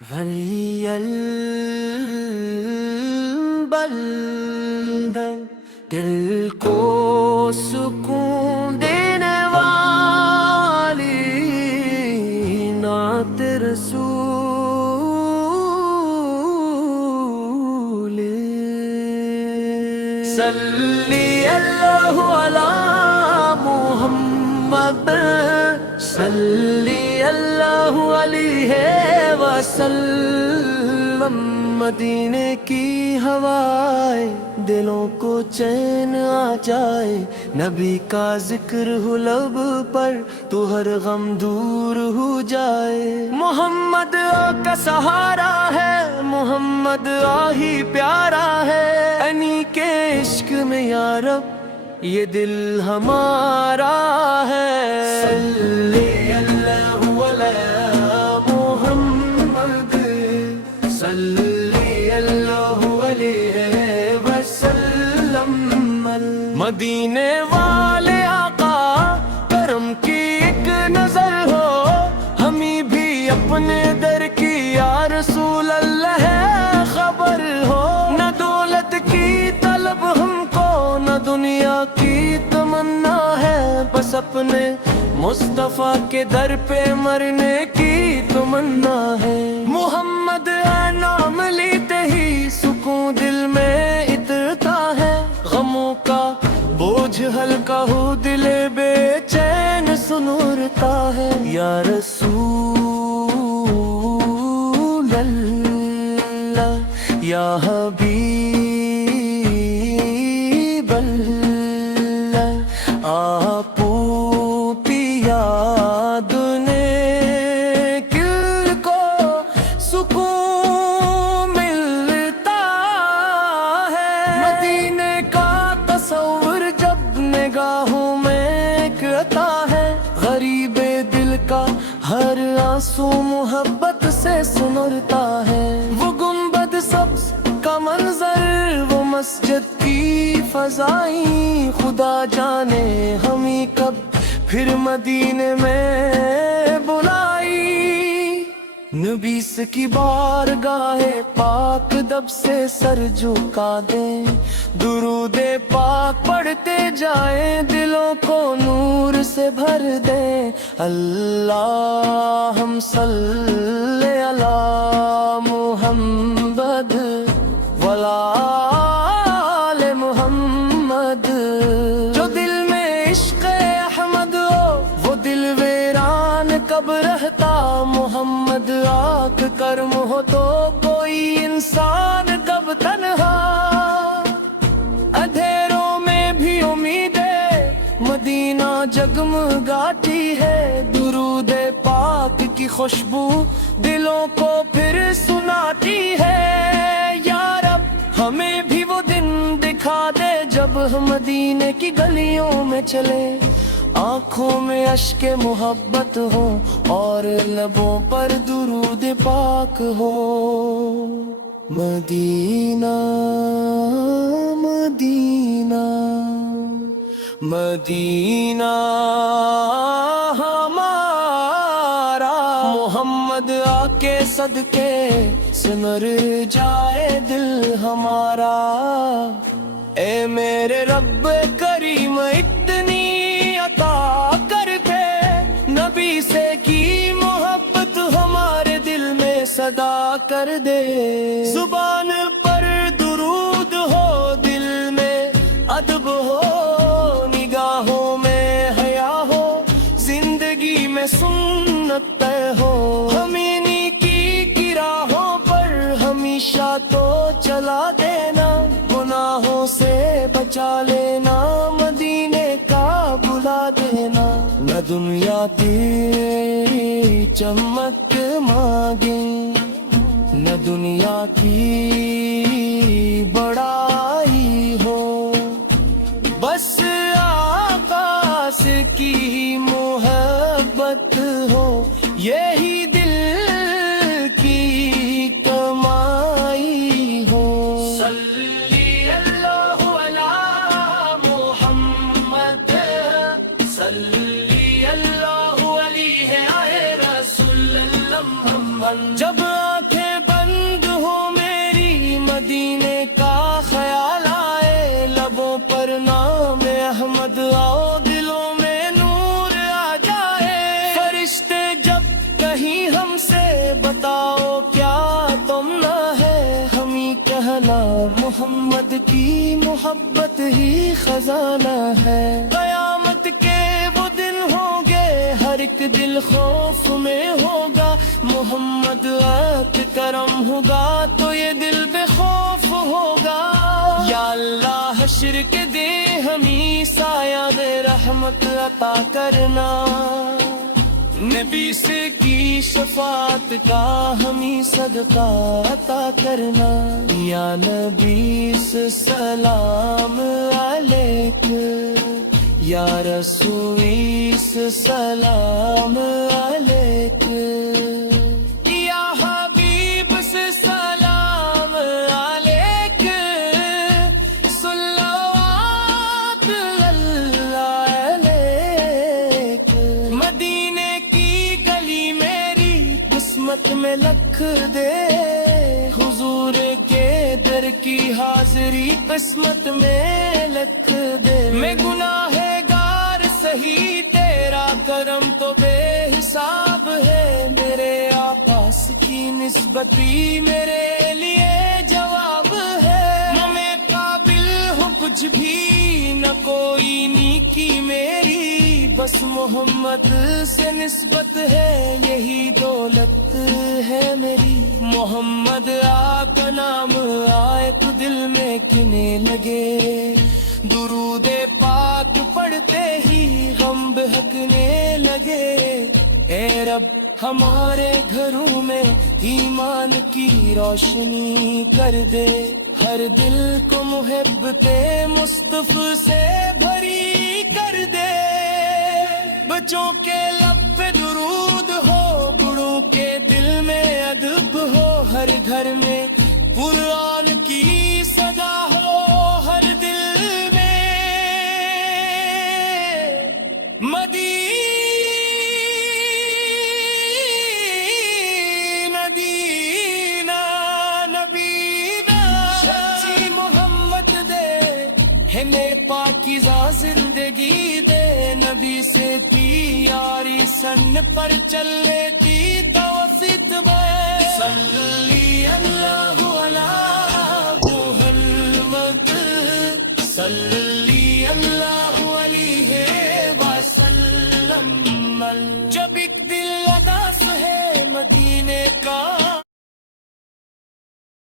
ولی البلدن دل کو سکون دینے والی نعت رسول صلی اللہ علی محمد صلی اللہ علیہ وسلم۔ مدینے کی ہوائیں دلوں کو چین آ جائے، نبی کا ذکر ہو لب پر تو ہر غم دور ہو جائے۔ محمد کا سہارا ہے، محمد ہی پیارا ہے، انہی کے عشق میں یا رب یہ دل ہمارا ہے۔ صلی اللہ علی محمد صلی اللہ علیہ وسلم۔ مدینے والے آقا کرم کی ایک نظر ہو، ہمیں بھی اپنے در کی یا رسول اللہ خبر ہو۔ نہ دولت کی طلب ہم کو، نہ دنیا کی تمنا ہے، بس اپنے مصطفیٰ کے در پہ مرنے کی تمنا ہے۔ محمد نام لیتے ہی سکون دل میں اترتا ہے، غموں کا بوجھ ہلکا ہو دل بے چین سنورتا ہے۔ یا رسول اللہ یا حبیب اللہ، آپ یاد نے دل کو سکون ملتا ہے۔ مدینے کا تصور جب نگاہوں میں کرتا ہے، غریب دل کا ہر آنسو محبت سے سنرتا ہے۔ وہ گنبد سبز کا منظر، وہ مسجد کی فضائیں، خدا جانے ہمیں کب پھر مدینے میں بلائی۔ نبی کی بارگاہ پاک دب سے سر جھکا دیں، درود پاک پڑھتے جائیں، دلوں کو نور سے بھر دیں۔ اللہم صلی علی محمد وعلی آل محمد۔ جو دل میں عشق احمد ہو وہ دل ویران کب رہتا، محمد آنکھ کرم ہو تو کوئی انسان کب تنہا۔ اندھیروں میں بھی امید ہے، مدینہ جگمگاتی ہے، درود پاک کی خوشبو دلوں کو پھر سناتی ہے۔ یا رب ہمیں بھی وہ دن دکھا دے جب ہم مدینے کی گلیوں میں چلے، آنکھوں میں اشک محبت ہو اور لبوں پر درود پاک ہو۔ مدینہ مدینہ مدینہ ہمارا، محمد آکے صدقے سمر جائے دل ہمارا۔ اے میرے رب کریم اتنی عطا کر کے، نبی سے کی محبت ہمارے دل میں صدا کر دے۔ زبان پر درود ہو، دل میں ادب ہو، نگاہوں میں حیا ہو، زندگی میں سنت طے ہو۔ ہمیں نیکی کی راہوں پر ہمیشہ تو چلا دینا، گناہوں سے بچا لینا، مدینے کا بلا دینا۔ نہ دنیا تیری چمک مانگیں، نہ دنیا کی بڑائی ہو، بس آقا سے کی محبت ہو، یہی دل کی کمائی ہو۔ صلی اللہ علی محمد صلی اللہ علیہ رسول اللہ۔ جب آنکھیں ہی خزانہ ہے. قیامت کے وہ دن ہوں گے ہر ایک دل خوف میں ہوگا. محمد وقت کرم ہوگا تو یہ دل بے خوف ہوگا. یا اللہ حشر کے دے ہمیں سایہ دے رحمت عطا کرنا. نبی سے کی شفاعت کا ہمیں صدقہ عطا کرنا. یا نبی سے سلام علیک، یا رسول سے سلام علیک، یا حبیب سے سلام علیک. صلوات اللہ علیک. مدینے کی گلی میری قسمت میں لکھ دے، حضور کے در کی حاضری قسمت میں لکھ دے. میں گناہ گار سہی تیرا کرم تو بے حساب ہے. میرے آپاس کی نسبتی میرے لیے جواب ہے. میں قابل ہوں کچھ بھی نہ کوئی نیکی میری، بس محمد سے نسبت ہے یہی دولت ہے میری. محمد آپ کا نام آئے تو دل میں کنے لگے، درود پاک پڑھتے ہی غم بہکنے لگے. اے رب ہمارے گھروں میں ایمان کی روشنی کر دے، ہر دل کو محبت مصطفیٰ سے بھری کر دے. بچوں کے لب پہ درود ہو، بڑوں کے دل میں ادب ہو، ہر گھر میں قرآن کی صدا ہو، ہر دل میں مدینہ دینا نبینا. سچی محمد دے ہمیں پاکیزہ زندگی دے. نبی سے تی یاری سن پر چلے تی توفیق بے. صلی اللہ علی محمد صلی